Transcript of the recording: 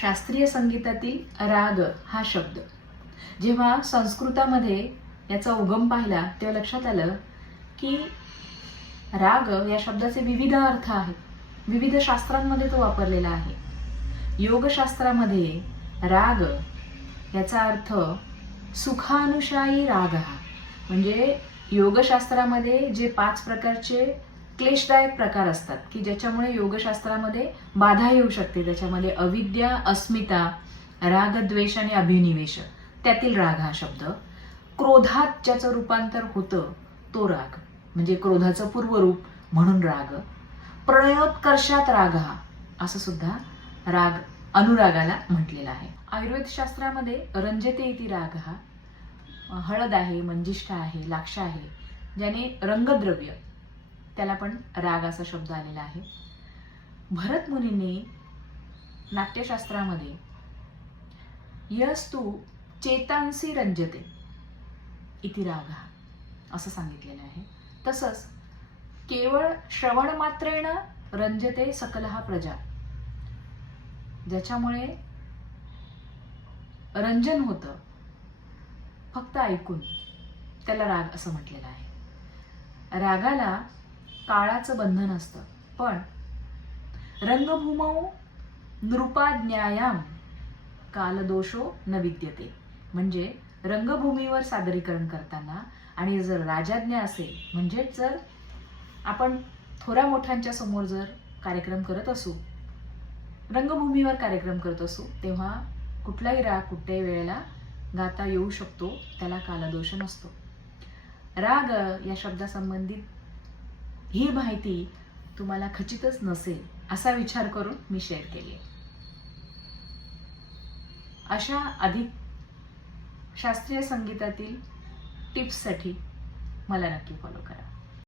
शास्त्रीय संगीतातील राग हा शब्द जेव्हा संस्कृतामध्ये याचा उगम पाहिला तेव्हा लक्षात आलं की राग या शब्दाचे विविध अर्थ आहेत. विविध शास्त्रांमध्ये तो वापरलेला आहे. योगशास्त्रामध्ये राग याचा अर्थ सुखानुशायी राग हा, म्हणजे योगशास्त्रामध्ये जे 5 प्रकारचे क्लेशदायक प्रकार असतात की ज्याच्यामुळे योगशास्त्रामध्ये बाधा येऊ शकते, त्याच्यामध्ये अविद्या, अस्मिता, राग, द्वेष आणि अभिनिवेश, त्यातील राग हा शब्द. क्रोधात ज्याचं रूपांतर होतं तो राग, म्हणजे क्रोधाचं पूर्वरूप म्हणून राग. प्रणयोत्कर्षात राग हा, असं सुद्धा राग अनुरागाला म्हटलेला आहे. आयुर्वेद शास्त्रामध्ये रंजते इति राग हा हळद आहे, मंजिष्ठा आहे, लाक्षा आहे, ज्याने रंगद्रव्य त्याला पण राग असा शब्द आलेला आहे. भरत मुनींनी नाट्यशास्त्रामध्ये यस्तु चेतांसी रंजते इति राग असं सांगितलेलं आहे. तसंच केवळ श्रवण मात्रेण रंजते सकलहा प्रजा, ज्याच्यामुळे रंजन होतं फक्त ऐकून, त्याला राग असं म्हटलेलं आहे. रागाला काळाचं बंधन असतं, पण रंगभूमौ नृपाज्ञायाम कालदोषो न विद्यते, म्हणजे रंगभूमीवर सादरीकरण करताना आणि जर राजाज्ञा असेल, म्हणजे जर आपण थोड्या मोठ्यांच्या समोर जर कार्यक्रम करत असू, रंगभूमीवर कार्यक्रम करत असू, तेव्हा कुठलाही राग कुठल्याही वेळेला गाता येऊ शकतो, त्याला कालदोष नसतो. राग या शब्दासंबंधित ही माहिती तुम्हाला खचितच नसेल असा विचार करून मी शेअर केली आहे. अशा अधिक शास्त्रीय संगीतातील टिप्ससाठी मला नक्की फॉलो करा.